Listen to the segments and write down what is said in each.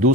2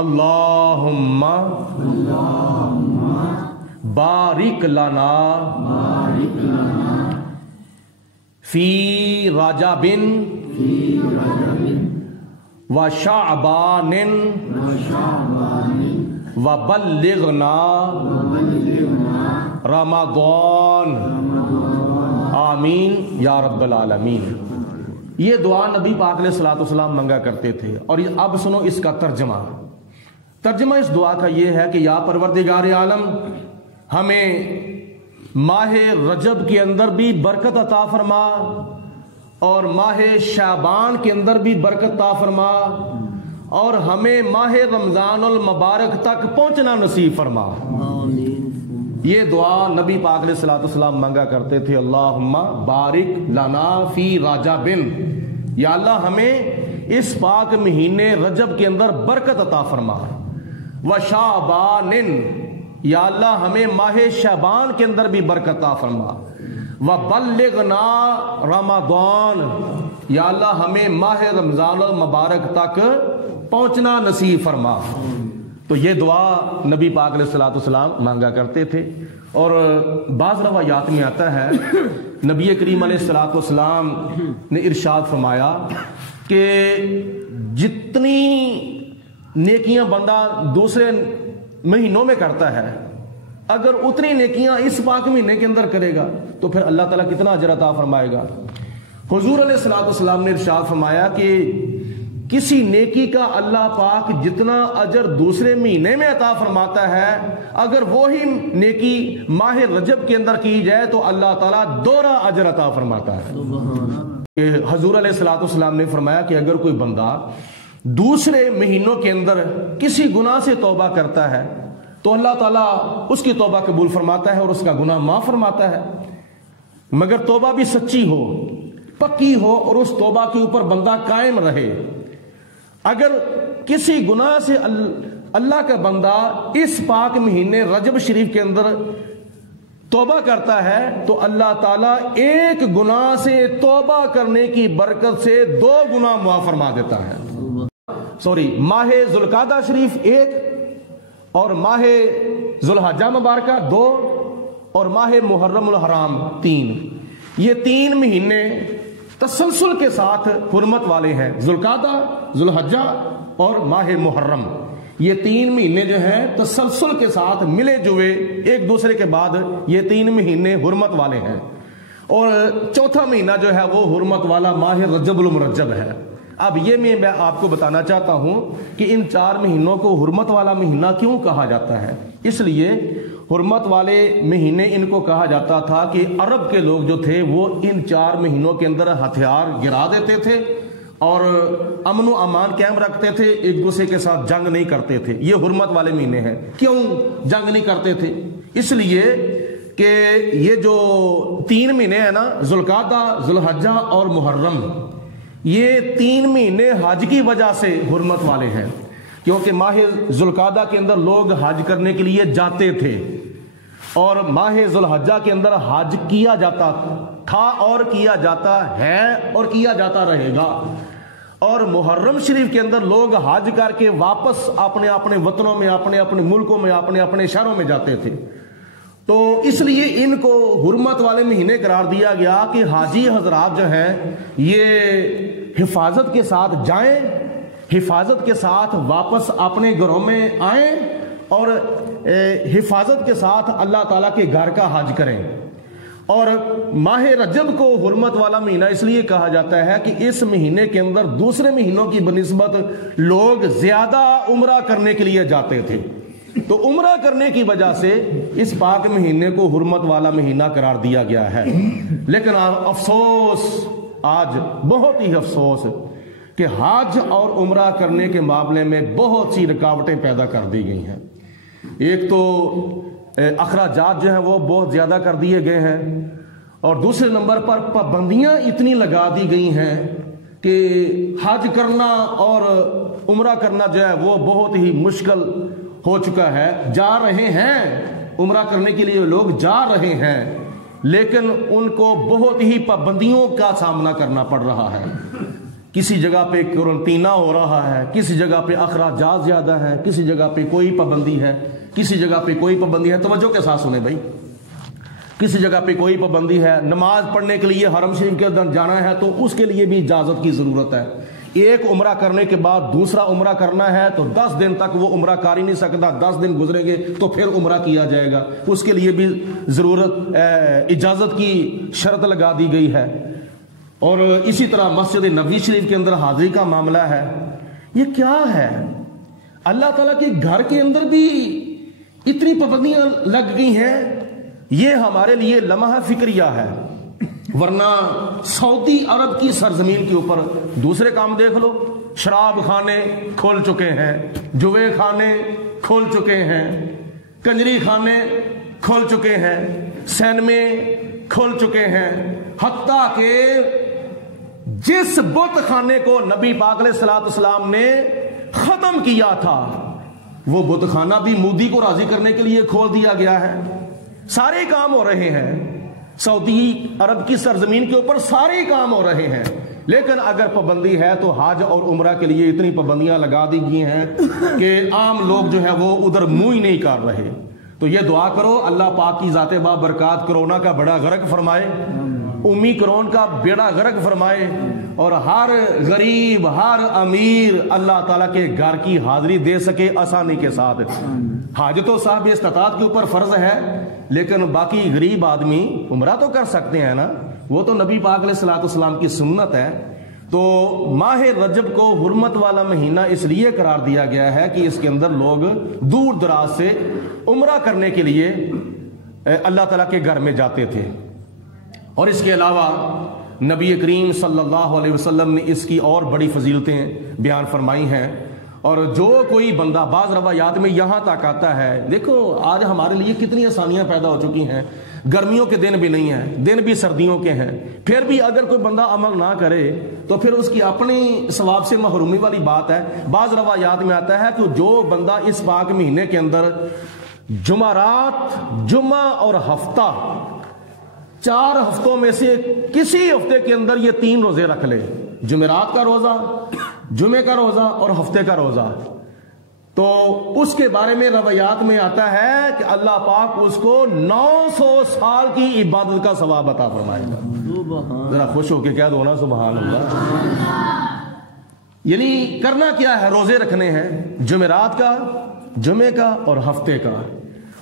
اللہم بارک لنا فی رجب و شعبان و بلغنا رمضان آمین یا رب العالمین۔ یہ دعا نبی پاک علیہ الصلوۃ والسلام منگا کرتے تھے۔ اور اب سنو اس کا ترجمہ اس دعا کا یہ ہے کہ یا پروردگار عالم، ہمیں ماہ رجب کے اندر بھی برکت عطا فرما اور ماہ شعبان کے اندر بھی برکت عطا فرما اور ہمیں ماہ رمضان المبارک تک پہنچنا نصیب فرما۔ یہ دعا نبی پاک علیہ الصلوۃ والسلام منگا کرتے تھے، اللہم بارک لنا فی رجب، یا اللہ ہمیں اس پاک مہینے رجب کے اندر برکت عطا فرما، و شعبان، یا اللہ ہمیں ماہ شعبان کے اندر بھی برکت عطا فرما، و بلغنا رمضان، یا اللہ ہمیں ماہ رمضان المبارک تک پہنچنا نصیب فرما۔ تو یہ دعا نبی پاک علیہ الصلوۃ والسلام مانگا کرتے تھے۔ اور بعض روایات میں آتا ہے نبی کریم علیہ الصلوۃ والسلام نے ارشاد فرمایا کہ جتنی نیکیاں بندہ دوسرے مہینوں میں کرتا ہے، اگر اتنی نیکیاں اس پاک مہینے کے اندر کرے گا تو پھر اللہ تعالیٰ کتنا اجر عطا فرمائے گا۔ حضور علیہ الصلوۃ والسلام نے ارشاد فرمایا کہ کسی نیکی کا اللہ پاک جتنا اجر دوسرے مہینے میں عطا فرماتا ہے، اگر وہی نیکی ماہ رجب کے اندر کی جائے تو اللہ تعالیٰ دوہرا اجر عطا فرماتا ہے۔ کہ حضور علیہ الصلوۃ والسلام نے فرمایا کہ اگر کوئی بندہ دوسرے مہینوں کے اندر کسی گناہ سے توبہ کرتا ہے تو اللہ تعالیٰ اس کی توبہ قبول فرماتا ہے اور اس کا گناہ معاف فرماتا ہے، مگر توبہ بھی سچی ہو، پکی ہو اور اس توبہ کے اوپر بندہ قائم رہے۔ اگر کسی گناہ سے اللہ کا بندہ اس پاک مہینے رجب شریف کے اندر توبہ کرتا ہے تو اللہ تعالیٰ ایک گناہ سے توبہ کرنے کی برکت سے 2 گناہ معاف فرما دیتا ہے۔ ماہ ذوالقعدہ شریف 1 اور ماہ ذوالحجہ مبارکہ 2 اور ماہ محرم الحرام 3، یہ 3 مہینے تسلسل کے ساتھ حرمت والے ہیں، ذوالقعدہ، ذوالحجہ اور ماہ محرم۔ یہ 3 مہینے جو ہیں تسلسل کے ساتھ ملے جوئے ایک دوسرے کے بعد یہ 3 مہینے حرمت والے ہیں، اور چوتھا مہینہ جو ہے وہ حرمت والا ماہ رجب المرجب ہے۔ اب یہ میں آپ کو بتانا چاہتا ہوں کہ ان 4 مہینوں کو حرمت والا مہینہ کیوں کہا جاتا ہے۔ اس لیے حرمت والے مہینے ان کو کہا جاتا تھا کہ عرب کے لوگ جو تھے وہ ان 4 مہینوں کے اندر ہتھیار گرا دیتے تھے اور امن و امان قائم رکھتے تھے، ایک دوسرے کے ساتھ جنگ نہیں کرتے تھے۔ یہ حرمت والے مہینے ہیں۔ کیوں جنگ نہیں کرتے تھے؟ اس لیے کہ یہ جو 3 مہینے ہیں نا، ذوالقعدہ، ذوالحجہ اور محرم، یہ 3 مہینے حج کی وجہ سے حرمت والے ہیں، کیونکہ ماہ ذوالقعدہ کے اندر لوگ حج کرنے کے لیے جاتے تھے اور ماہ ذوالحجہ کے اندر حج کیا جاتا تھا اور کیا جاتا ہے اور کیا جاتا رہے گا، اور محرم شریف کے اندر لوگ حج کر کے واپس اپنے اپنے وطنوں میں، اپنے اپنے ملکوں میں، اپنے اپنے شہروں میں جاتے تھے۔ تو اس لیے ان کو حرمت والے مہینے قرار دیا گیا کہ حاجی حضرات جو ہیں یہ حفاظت کے ساتھ جائیں، حفاظت کے ساتھ واپس اپنے گھروں میں آئیں اور حفاظت کے ساتھ اللہ تعالیٰ کے گھر کا حج کریں۔ اور ماہ رجب کو حرمت والا مہینہ اس لیے کہا جاتا ہے کہ اس مہینے کے اندر دوسرے مہینوں کی بنسبت لوگ زیادہ عمرہ کرنے کے لیے جاتے تھے، تو عمرہ کرنے کی وجہ سے اس پاک مہینے کو حرمت والا مہینہ قرار دیا گیا ہے۔ لیکن افسوس، آج بہت ہی افسوس کہ حج اور عمرہ کرنے کے معاملے میں بہت سی رکاوٹیں پیدا کر دی گئی ہیں۔ ایک تو اخراجات جو ہیں وہ بہت زیادہ کر دیے گئے ہیں، اور دوسرے نمبر پر پابندیاں اتنی لگا دی گئی ہیں کہ حج کرنا اور عمرہ کرنا جو ہے وہ بہت ہی مشکل ہو چکا ہے۔ جا رہے ہیں عمرہ کرنے کے لیے، لوگ جا رہے ہیں، لیکن ان کو بہت ہی پابندیوں کا سامنا کرنا پڑ رہا ہے۔ کسی جگہ پہ قرنطینہ ہو رہا ہے، کسی جگہ پہ اخراجات زیادہ ہیں، کسی جگہ پہ کوئی پابندی ہے، کسی جگہ پہ کوئی پابندی ہے. توجہ کے ساتھ سنیں بھائی، کسی جگہ پہ کوئی پابندی ہے، نماز پڑھنے کے لیے حرم شریف کے اندر جانا ہے تو اس کے لیے بھی اجازت کی ضرورت ہے. ایک عمرہ کرنے کے بعد دوسرا عمرہ کرنا ہے تو 10 دن تک وہ عمرہ کر ہی نہیں سکتا، 10 دن گزریں گے تو پھر عمرہ کیا جائے گا. اس کے لیے بھی ضرورت اجازت کی شرط لگا دی گئی ہے. اور اسی طرح مسجد نبوی شریف کے اندر حاضری کا معاملہ ہے. یہ کیا ہے؟ اللہ تعالیٰ کے گھر کے اندر بھی اتنی پابندیاں لگ گئی ہیں. یہ ہمارے لیے لمحہ فکریہ ہے، ورنہ سعودی عرب کی سرزمین کے اوپر دوسرے کام دیکھ لو. شراب خانے کھول چکے ہیں، جوے خانے کھول چکے ہیں، کنجری خانے کھول چکے ہیں، سینمے کھول چکے ہیں. حتیٰ کہ جس بت خانے کو نبی پاک علیہ الصلوۃ والسلام نے ختم کیا تھا وہ بت خانہ بھی مودی کو راضی کرنے کے لیے کھول دیا گیا ہے. سارے کام ہو رہے ہیں سعودی عرب کی سرزمین کے اوپر، سارے کام ہو رہے ہیں. لیکن اگر پابندی ہے تو حج اور عمرہ کے لیے اتنی پابندیاں لگا دی گئی ہیں کہ عام لوگ جو ہے وہ ادھر منہ ہی نہیں کر رہے. تو یہ دعا کرو اللہ پاک کی ذات با برکات کرونا کا بڑا غرق فرمائے، اومیکرون کا بیڑا غرق فرمائے، اور ہر غریب ہر امیر اللہ تعالیٰ کے گھر کی حاضری دے سکے آسانی کے ساتھ. حج تو صاحب استطاعت کے اوپر فرض ہے، لیکن باقی غریب آدمی عمرہ تو کر سکتے ہیں نا، وہ تو نبی پاک علیہ الصلوۃ والسلام کی سنت ہے. تو ماہ رجب کو حرمت والا مہینہ اس لیے قرار دیا گیا ہے کہ اس کے اندر لوگ دور دراز سے عمرہ کرنے کے لیے اللہ تعالیٰ کے گھر میں جاتے تھے. اور اس کے علاوہ نبی کریم صلی اللہ علیہ وسلم نے اس کی اور بڑی فضیلتیں بیان فرمائی ہیں. اور جو کوئی بندہ بعض روایات میں یہاں تک آتا ہے، دیکھو آج ہمارے لیے کتنی آسانیاں پیدا ہو چکی ہیں، گرمیوں کے دن بھی نہیں ہیں، دن بھی سردیوں کے ہیں، پھر بھی اگر کوئی بندہ عمل نہ کرے تو پھر اس کی اپنی ثواب سے محرومی والی بات ہے. بعض روایات میں آتا ہے کہ جو بندہ اس پاک مہینے کے اندر جمعرات، جمعہ اور ہفتہ، 4 ہفتوں میں سے کسی ہفتے کے اندر یہ 3 روزے رکھ لے، جمعرات کا روزہ، جمعے کا روزہ اور ہفتے کا روزہ، تو اس کے بارے میں روایات میں آتا ہے کہ اللہ پاک اس کو 900 سال کی عبادت کا ثواب عطا فرمائے گا. ذرا خوش ہو کے کہہ دو نا سبحان اللہ. یعنی کرنا کیا ہے؟ روزے رکھنے ہیں، جمعرات کا، جمعے کا اور ہفتے کا،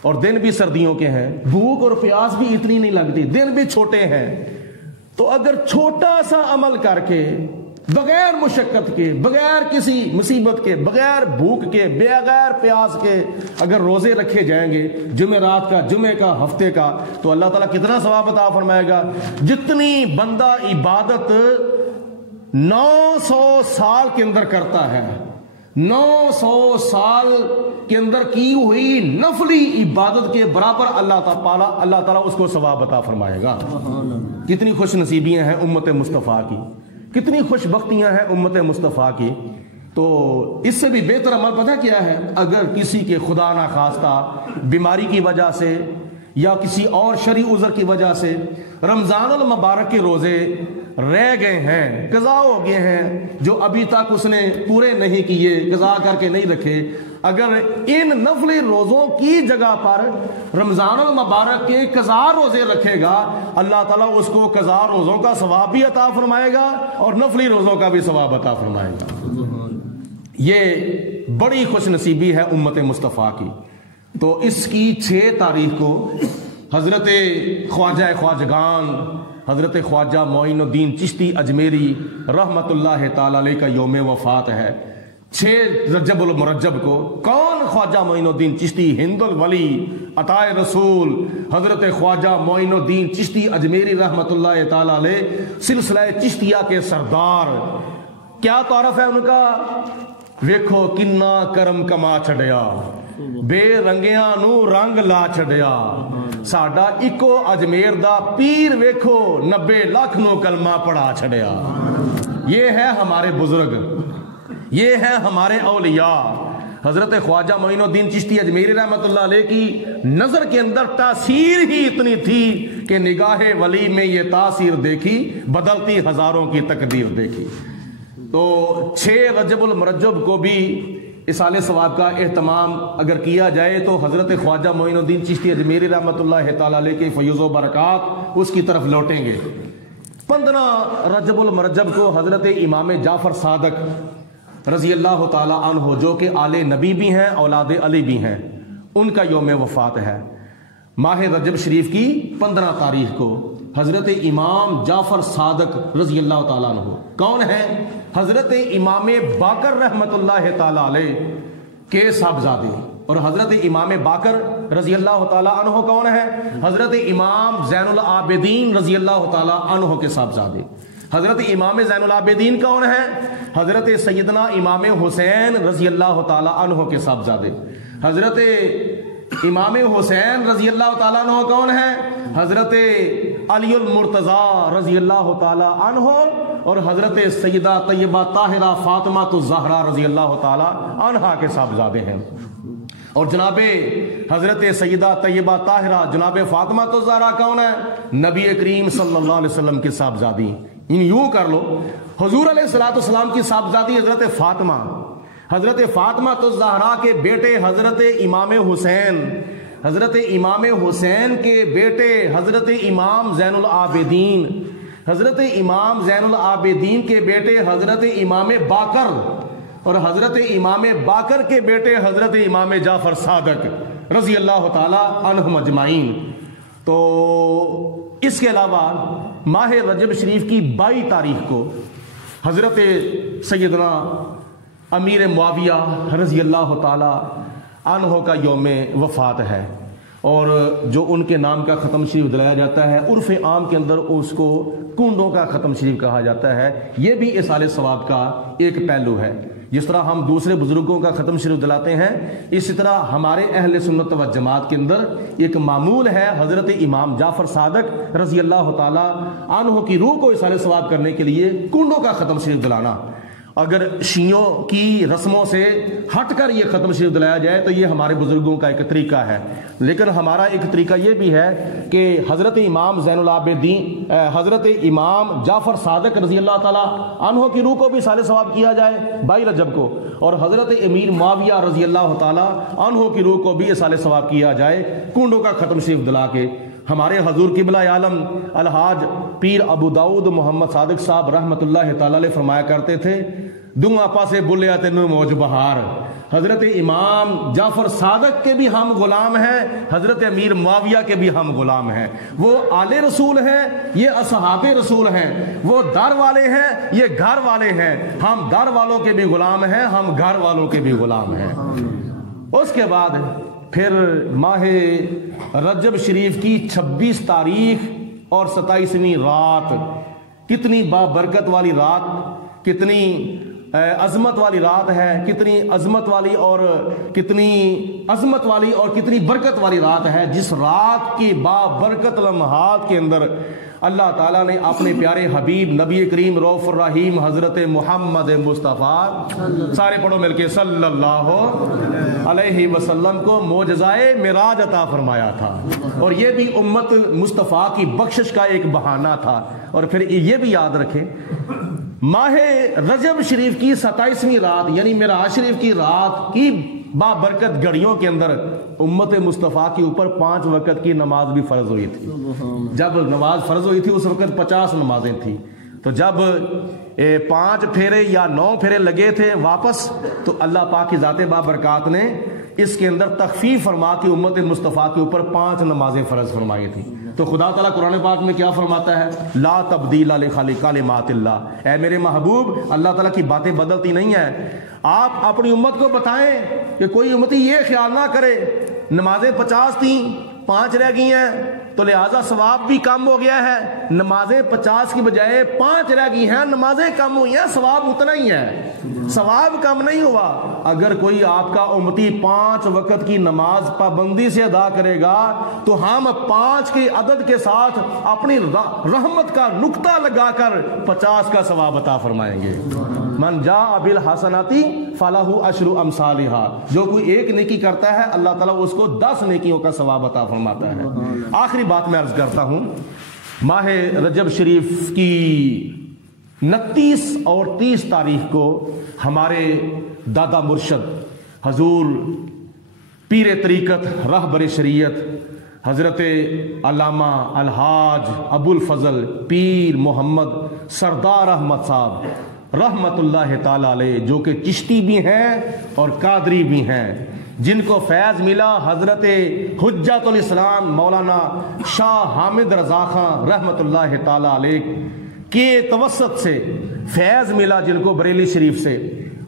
اور دن بھی سردیوں کے ہیں، بھوک اور پیاس بھی اتنی نہیں لگتی، دن بھی چھوٹے ہیں. تو اگر چھوٹا سا عمل کر کے بغیر مشقت کے، بغیر کسی مصیبت کے، بغیر بھوک کے، بغیر پیاس کے اگر روزے رکھے جائیں گے جمعرات کا، جمعے کا، ہفتے کا، تو اللہ تعالیٰ کتنا ثواب عطا فرمائے گا. جتنی بندہ عبادت 900 سال کے اندر کرتا ہے، 900 سال کے اندر کی ہوئی نفلی عبادت کے برابر اللہ تعالیٰ اس کو ثواب عطا فرمائے گا. کتنی خوش نصیبیاں ہیں امت مصطفیٰ کی، کتنی خوش بختیاں ہیں امت مصطفیٰ کی. تو اس سے بھی بہتر عمل پتہ کیا ہے؟ اگر کسی کے خدا نخواستہ بیماری کی وجہ سے یا کسی اور شرعی عذر کی وجہ سے رمضان المبارک کے روزے رہ گئے ہیں، قضا ہو گئے ہیں، جو ابھی تک اس نے پورے نہیں کیے، قضا کر کے نہیں رکھے، اگر ان نفلی روزوں کی جگہ پر رمضان المبارک کے قضا روزے رکھے گا، اللہ تعالیٰ اس کو قضا روزوں کا ثواب بھی عطا فرمائے گا اور نفلی روزوں کا بھی ثواب عطا فرمائے گا. یہ بڑی خوش نصیبی ہے امت مصطفیٰ کی. تو اس کی 6 تاریخ کو حضرت خواجہ خواجگان حضرت خواجہ معین الدین چشتی اجمیری رحمت اللہ تعالی علیہ کا یوم وفات ہے. 6 رجب المرجب کو کون؟ خواجہ معین الدین چشتی ہند الولی عطا رسول حضرت خواجہ معین الدین چشتی اجمیری رحمت اللہ تعالی علیہ، سلسلہ چشتیہ کے سردار. کیا تعارف ہے ان کا؟ ویکھو کنا کرم کما چھڑیا، بے رنگیاں نو رنگ لا چھڑیا، ساڈا اکو اجمیر دا پیر ویکھو 90 لاکھ نو کلمہ پڑھا چھڑیا. یہ ہے ہمارے بزرگ، یہ ہے ہمارے اولیاء. حضرت خواجہ معین الدین چشتی اجمیری رحمت اللہ علیہ کی نظر کے اندر تاثیر ہی اتنی تھی کہ نگاہ ولی میں یہ تاثیر دیکھی، بدلتی ہزاروں کی تقدیر دیکھی. تو 6 رجب المرجب کو بھی اصال ثواب کا اہتمام اگر کیا جائے تو حضرت خواجہ معین الدین چشتی اجمیری رحمۃ اللہ تعالی علیہ کے فیض و برکات اس کی طرف لوٹیں گے۔ 15 رجب المرجب کو حضرت امام جعفر صادق رضی اللہ تعالی عنہ جو کہ آل نبی بھی ہیں اولاد علی بھی ہیں، ان کا یوم وفات ہے۔ ماہ رجب شریف کی 15 تاریخ کو حضرت امام جعفر صادق رضی اللہ تعالیٰ عنہ کون ہے؟ حضرت امام باقر رحمت اللہ تعالیٰ علیہ کے صاحبزادے، اور حضرت امام باقر رضی اللہ تعالیٰ عنہ کون ہے؟ حضرت امام زین العابدین رضی اللہ تعالیٰ عنہ کے صاحبزادے۔ حضرت امام زین العابدین کون ہے؟ حضرت سیدنا امام حسین رضی اللہ تعالیٰ عنہ کے صاحبزادے۔ حضرت امام حسین رضی اللہ تعالیٰ عنہ کون ہے؟ حضرت علی المرتضی رضی اللہ تعالیٰ عنہ، اور حضرت سیدہ طیبہ طاہرہ فاطمہ الزہرا رضی اللہ تعالیٰ عنہا کے صاحبزادے ہیں۔ اور جناب حضرت سیدہ طیبہ طاہرہ جناب فاطمہ الزہرا کون ہے؟ نبی کریم صلی اللہ علیہ وسلم کے صاحبزادی۔ یوں کر لو، حضور علیہ الصلوۃ والسلام کی صاحبزادی حضرت فاطمہ، حضرت فاطمہ الزہرا کے بیٹے حضرت امام حسین، حضرت امام حسین کے بیٹے حضرت امام زین العابدین، حضرت امام زین العابدین کے بیٹے حضرت امام باقر، اور حضرت امام باقر کے بیٹے حضرت امام جعفر صادق رضی اللہ تعالی عنہم اجمعین۔ تو اس کے علاوہ ماہ رجب شریف کی 22 تاریخ کو حضرت سیدنا امیر معاویہ رضی اللہ تعالی عنہ کا یوم وفات ہے، اور جو ان کے نام کا ختم شریف دلایا جاتا ہے، عرف عام کے اندر اس کو کنڈوں کا ختم شریف کہا جاتا ہے۔ یہ بھی اصال ثواب کا ایک پہلو ہے۔ جس طرح ہم دوسرے بزرگوں کا ختم شریف دلاتے ہیں، اسی طرح ہمارے اہل سنت و جماعت کے اندر ایک معمول ہے حضرت امام جعفر صادق رضی اللہ تعالی عنہ کی روح کو اصال ثواب کرنے کے لیے کنڈوں کا ختم شریف دلانا۔ اگر شیعوں کی رسموں سے ہٹ کر یہ ختم شریف دلایا جائے تو یہ ہمارے بزرگوں کا ایک طریقہ ہے، لیکن ہمارا ایک طریقہ یہ بھی ہے کہ حضرت امام زین العابدین حضرت امام جعفر صادق رضی اللہ تعالی عنہ کی روح کو بھی اصال ثواب کیا جائے 22 رجب کو، اور حضرت امیر معاویہ رضی اللہ تعالی عنہ کی روح کو بھی اصال ثواب کیا جائے کنڈوں کا ختم شریف دلا کے۔ ہمارے حضور قبلہ عالم الحاج پیر ابو داؤد محمد صادق صاحب رحمت اللہ تعالی علیہ فرمایا کرتے تھے، دوں آپا سے بولیا تینو موج بہار۔ حضرت امام جعفر صادق کے بھی ہم غلام ہیں، حضرت امیر معاویہ کے بھی ہم غلام ہیں۔ وہ آل رسول ہیں، یہ اصحاب رسول ہیں، وہ در والے ہیں، یہ گھر والے ہیں۔ ہم در والوں کے بھی غلام ہیں، ہم گھر والوں کے بھی غلام ہیں۔ اس کے بعد پھر ماہ رجب شریف کی 26 تاریخ اور 27ویں رات، کتنی بابرکت والی رات، کتنی عظمت والی رات ہے، کتنی عظمت والی اور کتنی برکت والی رات ہے، جس رات کی بابرکت لمحات کے اندر اللہ تعالیٰ نے اپنے پیارے حبیب نبی کریم رؤوف الرحیم حضرت محمد مصطفیٰ، سارے پڑھو مل کے، صلی اللہ علیہ وسلم کو معجزائے معراج عطا فرمایا تھا، اور یہ بھی امت مصطفیٰ کی بخشش کا ایک بہانہ تھا۔ اور پھر یہ بھی یاد رکھیں، ماہ رجب شریف کی 27ویں رات یعنی معراج شریف کی رات کی بابرکت گھڑیوں کے اندر امت مصطفیٰ کے اوپر 5 وقت کی نماز بھی فرض ہوئی تھی۔ جب نماز فرض ہوئی تھی اس وقت 50 نمازیں تھیں، تو جب 5 پھیرے یا 9 پھیرے لگے تھے واپس، تو اللہ پاک کی ذات بابرکات نے اس کے اندر تخفیف فرما کے امت مصطفیٰ کے اوپر 5 نمازیں فرض فرمائی تھی۔ تو خدا تعالیٰ قرآن پاک میں کیا فرماتا ہے؟ لا تبدیل لکلمات اللہ، اے میرے محبوب اللہ تعالیٰ کی باتیں بدلتی نہیں ہیں۔ آپ اپنی امت کو بتائیں کہ کوئی امتی یہ خیال نہ کرے نمازیں 50 تھیں 5 رہ گئی ہیں تو لہٰذا ثواب بھی کم ہو گیا ہے، نمازیں 50 کی بجائے 5 رہ گئی ہیں، نمازیں کم ہوئی ہیں، ثواب اتنا ہی ہے، ثواب کم نہیں ہوا۔ اگر کوئی آپ کا امتی 5 وقت کی نماز پابندی سے ادا کرے گا تو ہم 5 کے عدد کے ساتھ اپنی رحمت کا نقطہ لگا کر 50 کا ثواب عطا فرمائیں گے۔ من جاء بالحسنات فلہ عشر امثالھا، جو کوئی ایک نیکی کرتا ہے اللہ تعالیٰ اس کو 10 نیکیوں کا ثواب عطا فرماتا ہے۔ آخری بات میں عرض کرتا ہوں، ماہ رجب شریف کی 29 اور 30 تاریخ کو ہمارے دادا مرشد حضور پیر طریقت رہبر شریعت حضرت علامہ الحاج ابو الفضل پیر محمد سردار احمد صاحب رحمت اللہ تعالی علیہ، جو کہ چشتی بھی ہیں اور قادری بھی ہیں، جن کو فیض ملا حضرت حجت الاسلام مولانا شاہ حامد رضا خان رحمت اللہ تعالی علیہ کے توسط سے فیض ملا، جن کو بریلی شریف سے،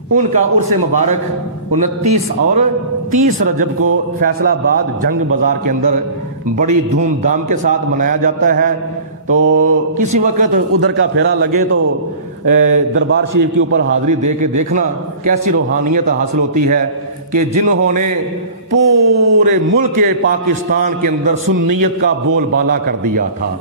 ان کا عرس مبارک 29 اور 30 رجب کو فیصل آباد جنگ بازار کے اندر بڑی دھوم دھام کے ساتھ منایا جاتا ہے۔ تو کسی وقت ادھر کا پھیرا لگے تو دربار شریف کے اوپر حاضری دے کے دیکھنا کیسی روحانیت حاصل ہوتی ہے کہ جنہوں نے پورے ملک پاکستان کے اندر سنیت کا بول بالا کر دیا تھا،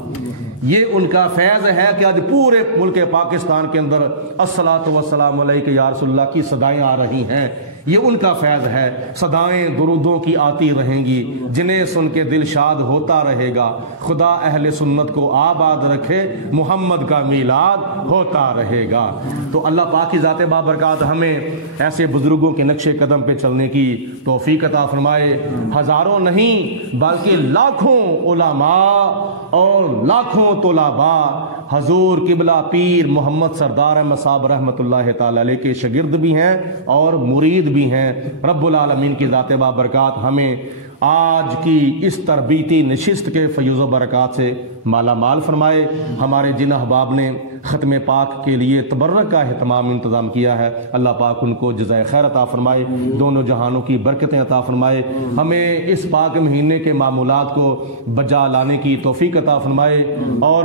یہ ان کا فیض ہے کہ آج پورے ملک پاکستان کے اندر الصلاۃ والسلام علیک یا رسول اللہ کی صدائیں آ رہی ہیں، یہ ان کا فیض ہے۔ صدائیں درودوں کی آتی رہیں گی، جنہیں سن کے دل شاد ہوتا رہے گا، خدا اہل سنت کو آباد رکھے، محمد کا میلاد ہوتا رہے گا۔ تو اللہ پاک کی ذات بابرکات ہمیں ایسے بزرگوں کے نقش قدم پہ چلنے کی توفیق عطا فرمائے۔ ہزاروں نہیں بلکہ لاکھوں علماء اور لاکھوں طلباء حضور قبلہ پیر محمد سردار احمد صاحب رحمت اللہ تعالی علیہ کے شاگرد بھی ہیں اور مرید بھی ہیں۔ رب العالمین کی ذات بابرکات ہمیں آج کی اس تربیتی نشست کے فیض و برکات سے مالا مال فرمائے۔ ہمارے جن احباب نے ختم پاک کے لیے تبرک کا اہتمام انتظام کیا ہے، اللہ پاک ان کو جزائے خیر عطا فرمائے، دونوں جہانوں کی برکتیں عطا فرمائے، ہمیں اس پاک مہینے کے معمولات کو بجا لانے کی توفیق عطا فرمائے، اور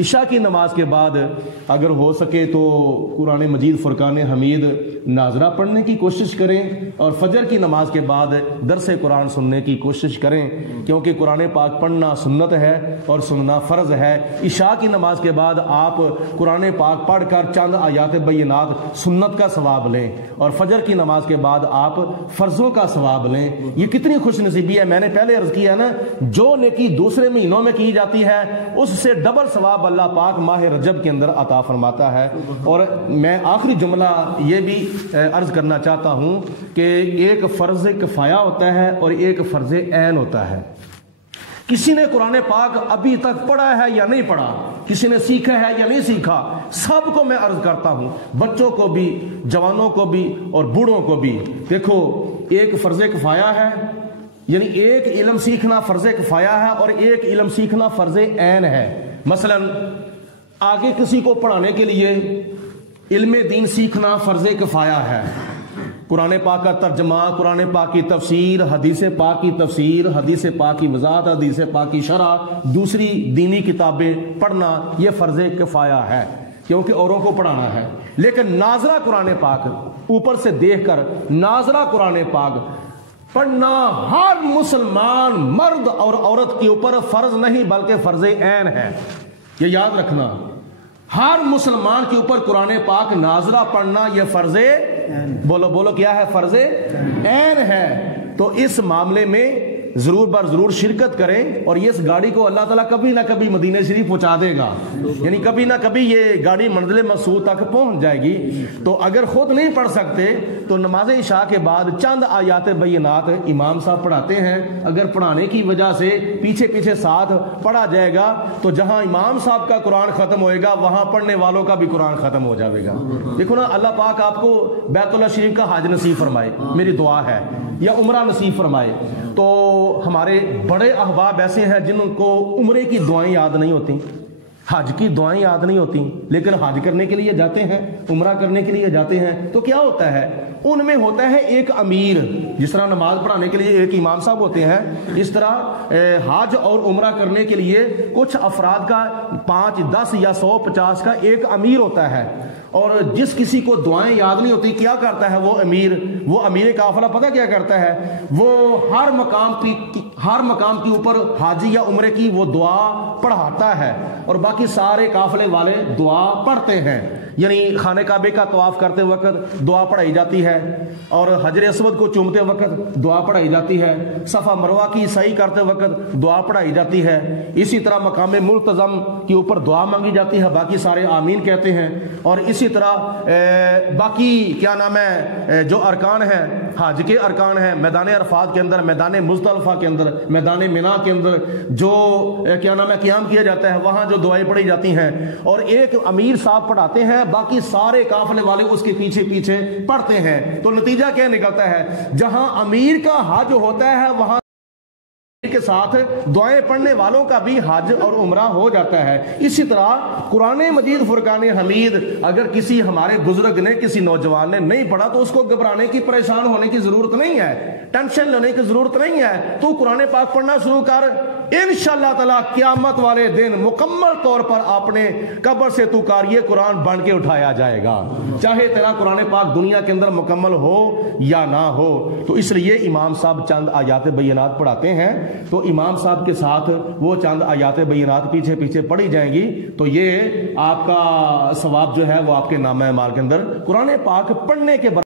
عشاء کی نماز کے بعد اگر ہو سکے تو قرآن مجید فرقان حمید ناظرہ پڑھنے کی کوشش کریں، اور فجر کی نماز کے بعد درس قرآن سننے کی کوشش کریں، کیونکہ قرآن پاک پڑھنا سنت ہے اور سننا فرض ہے۔ عشاء کی نماز کے بعد آپ قرآن پاک پڑھ کر چند آیات بینات سنت کا ثواب لیں، اور فجر کی نماز کے بعد آپ فرضوں کا ثواب لیں۔ یہ کتنی خوش نصیبی ہے، میں نے پہلے عرض کیا نا، جو نیکی دوسرے مہینوں میں کی جاتی ہے اس سے ڈبل ثواب اللہ پاک ماہ رجب کے اندر عطا فرماتا ہے۔ اور میں آخری جملہ یہ بھی عرض کرنا چاہتا ہوں کہ ایک فرض کفایہ ہوتا ہے اور ایک فرض عین ہوتا ہے۔ کسی نے قرآن پاک ابھی تک پڑھا ہے یا نہیں پڑھا، کسی نے سیکھا ہے یا نہیں سیکھا، سب کو میں عرض کرتا ہوں، بچوں کو بھی، جوانوں کو بھی اور بوڑھوں کو بھی، دیکھو ایک فرض کفایہ ہے، یعنی ایک علم سیکھنا فرض کفایہ ہے اور ایک علم سیکھنا فرض عین ہے۔ مثلا آگے کسی کو پڑھانے کے لیے علم دین سیکھنا فرض کفایہ ہے، قرآن پاک کا ترجمہ، قرآن پاک کی تفسیر، حدیث پاک کی تفسیر، حدیث پاک کی وضاحت، حدیث پاک کی شرح، دوسری دینی کتابیں پڑھنا، یہ فرض کفایہ ہے کیونکہ اوروں کو پڑھانا ہے۔ لیکن ناظرہ قرآن پاک، اوپر سے دیکھ کر ناظرہ قرآن پاک پڑھنا ہر مسلمان مرد اور عورت کے اوپر فرض نہیں بلکہ فرض عین ہے، یہ یاد رکھنا۔ ہر مسلمان کے اوپر قرآن پاک ناظرہ پڑھنا یہ فرض، بولو بولو کیا ہے، فرض عین ہے۔ تو اس معاملے میں ضرور بر ضرور شرکت کریں، اور یہ اس گاڑی کو اللہ تعالیٰ کبھی نہ کبھی مدینہ شریف پہنچا دے گا، یعنی کبھی نہ کبھی یہ گاڑی منزل مقصود تک پہنچ جائے گی۔ تو اگر خود نہیں پڑھ سکتے تو نماز عشاء کے بعد چند آیات بینات امام صاحب پڑھاتے ہیں، اگر پڑھانے کی وجہ سے پیچھے پیچھے ساتھ پڑھا جائے گا تو جہاں امام صاحب کا قرآن ختم ہوئے گا وہاں پڑھنے والوں کا بھی قرآن ختم ہو جائے گا۔ دیکھو نا، اللہ پاک آپ کو بیت اللہ شریف کا حج نصیب فرمائے، میری دعا ہے، یا عمرہ نصیب فرمائے۔ تو ہمارے بڑے احباب ایسے ہیں جن کو عمرے کی دعائیں یاد نہیں ہوتی، حج کی دعائیں یاد نہیں ہوتی، لیکن حج کرنے کے لیے جاتے ہیں، عمرہ کرنے کے لیے جاتے ہیں، تو کیا ہوتا ہے ان میں ہوتا ہے ایک امیر، جس طرح نماز پڑھانے کے لیے ایک امام صاحب ہوتے ہیں، اس طرح حج اور عمرہ کرنے کے لیے کچھ افراد کا 5 10 یا 100 50 کا ایک امیر ہوتا ہے، اور جس کسی کو دعائیں یاد نہیں ہوتی کیا کرتا ہے وہ امیر قافلہ پتہ کیا کرتا ہے، وہ ہر مقام کے اوپر حاجی یا عمرے کی وہ دعا پڑھاتا ہے اور باقی سارے قافلے والے دعا پڑھتے ہیں۔ یعنی خانہ کعبے کا طواف کرتے وقت دعا پڑھائی جاتی ہے، اور حجر اسود کو چومتے وقت دعا پڑھائی جاتی ہے، صفا مروہ کی سعی کرتے وقت دعا پڑھائی جاتی ہے، اسی طرح مقام ملتزم کے اوپر دعا مانگی جاتی ہے، باقی سارے آمین کہتے ہیں، اور اسی طرح باقی کیا نام ہے جو ارکان ہیں، حج کے ارکان ہیں، میدان عرفات کے اندر، میدان مزدلفہ کے اندر، میدان منا کے اندر جو کیا نام ہے قیام کیا جاتا ہے، وہاں جو دعائیں پڑھی جاتی ہیں، اور ایک امیر صاحب پڑھاتے ہیں، باقی سارے قافلے والے اس کے پیچھے پیچھے پڑھتے ہیں۔ تو نتیجہ کیا نکلتا ہے؟ جہاں امیر کا حج ہوتا ہے وہاں کے ساتھ دعائیں پڑھنے والوں کا بھی حج اور عمرہ ہو جاتا ہے۔ اسی طرح قرآن مجید فرقان حمید اگر کسی ہمارے بزرگ نے، کسی نوجوان نے نہیں پڑھا تو اس کو گھبرانے کی، پریشان ہونے کی ضرورت نہیں ہے، ٹینشن لینے کی ضرورت نہیں ہے۔ تو قرآن پاک پڑھنا شروع کر، انشاءاللہ تعالی قیامت والے دن مکمل طور پر اپنے قبر سے تو قاری قرآن بن کے اٹھایا جائے گا، چاہے تیرا قرآن پاک دنیا کے اندر مکمل ہو یا نہ ہو۔ تو اس لیے امام صاحب چند آیات بینات پڑھاتے ہیں، تو امام صاحب کے ساتھ وہ چند آیات بینات پیچھے پیچھے پڑھی جائیں گی، تو یہ آپ کا ثواب جو ہے وہ آپ کے نامہ اعمال کے اندر قرآن پاک پڑھنے کے